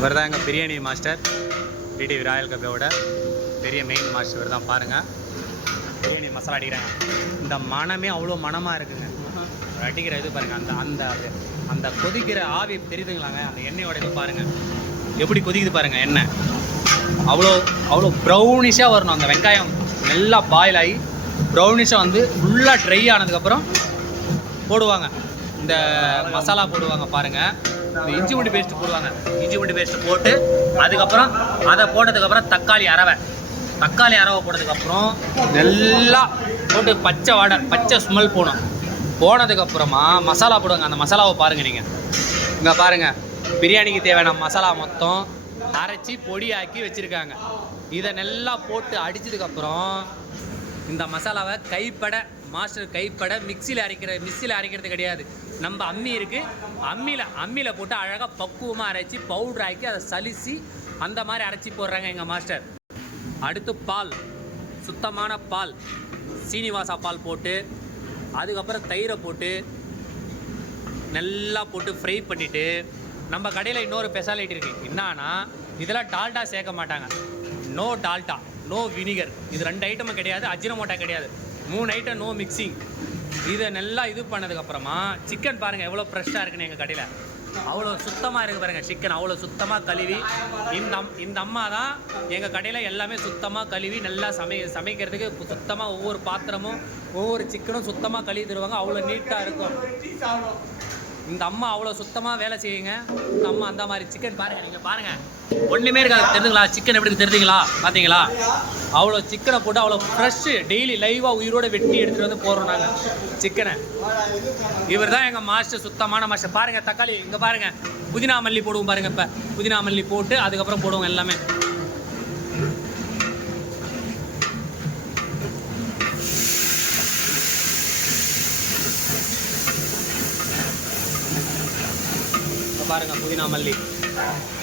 இவர் தான் எங்கள் பிரியாணி மாஸ்டர். டிடிவி ராயல் கபேவோட பெரிய மெயின் மாஸ்டர் இவர் தான். பாருங்கள், பிரியாணி மசாலா அடிக்கிறாங்க. இந்த மனமே அவ்வளோ மனமாக இருக்குங்க. அடிக்கிற இது பாருங்கள், அந்த அந்த அந்த கொதிக்கிற ஆவி தெரியுதுங்களாங்க. அந்த எண்ணெயோட இது பாருங்கள் எப்படி கொதிக்குது பாருங்கள். எண்ணெய் அவ்வளோ அவ்வளோ ப்ரௌனிஷாக வரணும். அந்த வெங்காயம் நல்லா பாயில் ஆகி ப்ரௌனிஷாக வந்து ஃபுல்லாக ட்ரை ஆனதுக்கப்புறம் போடுவாங்க இந்த மசாலா போடுவாங்க பாருங்கள். இந்த இஞ்சி பூண்டு பேஸ்ட்டு போடுவாங்க. இஞ்சி பூண்டு பேஸ்ட்டு போட்டு அதுக்கப்புறம் அதை போட்டதுக்கப்புறம் தக்காளி அரவை போட்டதுக்கப்புறம் நல்லா போட்டு பச்சை ஸ்மெல் போனதுக்கப்புறமா மசாலா போடுவாங்க. அந்த மசாலாவை பாருங்கள். நீங்கள் இங்கே பாருங்கள், பிரியாணிக்கு தேவையான மசாலா மொத்தம் அரைச்சி பொடியாக்கி வச்சுருக்காங்க. இதை நல்லா போட்டு அடித்ததுக்கப்புறம் இந்த மசாலாவை மாஸ்டர் கைப்பட மிக்சியில் அரைக்கிறது கிடையாது. நம்ம அம்மி இருக்குது, அம்மியில் போட்டு அழகாக பக்குவமாக அரைச்சி பவுட்ரு ஆக்கி அதை சலித்து அந்த மாதிரி அரைச்சி போடுறாங்க எங்கள் மாஸ்டர். அடுத்து பால், சுத்தமான பால், சீனிவாசா பால் போட்டு அதுக்கப்புறம் தயிரை போட்டு நல்லா போட்டு ஃப்ரை பண்ணிவிட்டு, நம்ம கடையில் இன்னொரு ஸ்பெஷாலிட்டி இருக்குது. என்னன்னா இதெல்லாம் டால்டா சேர்க்க மாட்டாங்க. No Dalda, no vinegar. இது 2 ஐட்டமும் கிடையாது. அஜினமோட்டா கிடையாது. 3 ஐட்டம் நோ மிக்சிங். இதை நல்லா இது பண்ணதுக்கப்புறமா சிக்கன் பாருங்கள் எவ்வளோ ஃப்ரெஷ்ஷாக இருக்குன்னு. எங்கள் கடையில் அவ்வளோ சுத்தமாக இருக்குது பாருங்கள். சிக்கன் அவ்வளோ சுத்தமாக கழுவி இந்த அம்மா தான் எங்கள் கடையில் எல்லாமே சுத்தமாக கழுவி நல்லா சமைக்கிறதுக்கு சுத்தமாக ஒவ்வொரு பாத்திரமும் ஒவ்வொரு சிக்கனும் சுத்தமாக கழுவி தருவாங்க. அவ்வளோ நீட்டாக இருக்கும். இந்த அம்மா அவ்வளோ சுத்தமாக வேலை செய்யுங்க. இந்த அம்மா அந்த மாதிரி சிக்கன் பாருங்கள். நீங்கள் பாருங்கள், ஒன்றுமே இருக்காது. தெரிஞ்சுங்களா சிக்கன் எப்படி தெரிஞ்சுங்களா? பார்த்தீங்களா? அவ்வளோ சிக்கனை போட்டு அவ்வளோ ஃப்ரெஷ்ஷு டெய்லி லைவாக உயிரோடு வெட்டி எடுத்துகிட்டு வந்து போடுறோம் நாங்கள் சிக்கனை. இவர் தான் எங்கள் மாஸ்டர், சுத்தமான மாஸ்டர். பாருங்கள், தக்காளி இங்கே பாருங்கள், புதினா மல்லி போடுவோம் பாருங்கள். இப்போ புதினா மல்லி போட்டு அதுக்கப்புறம் போடுவோம் எல்லாமே. பாருங்கள் புதினா மல்லி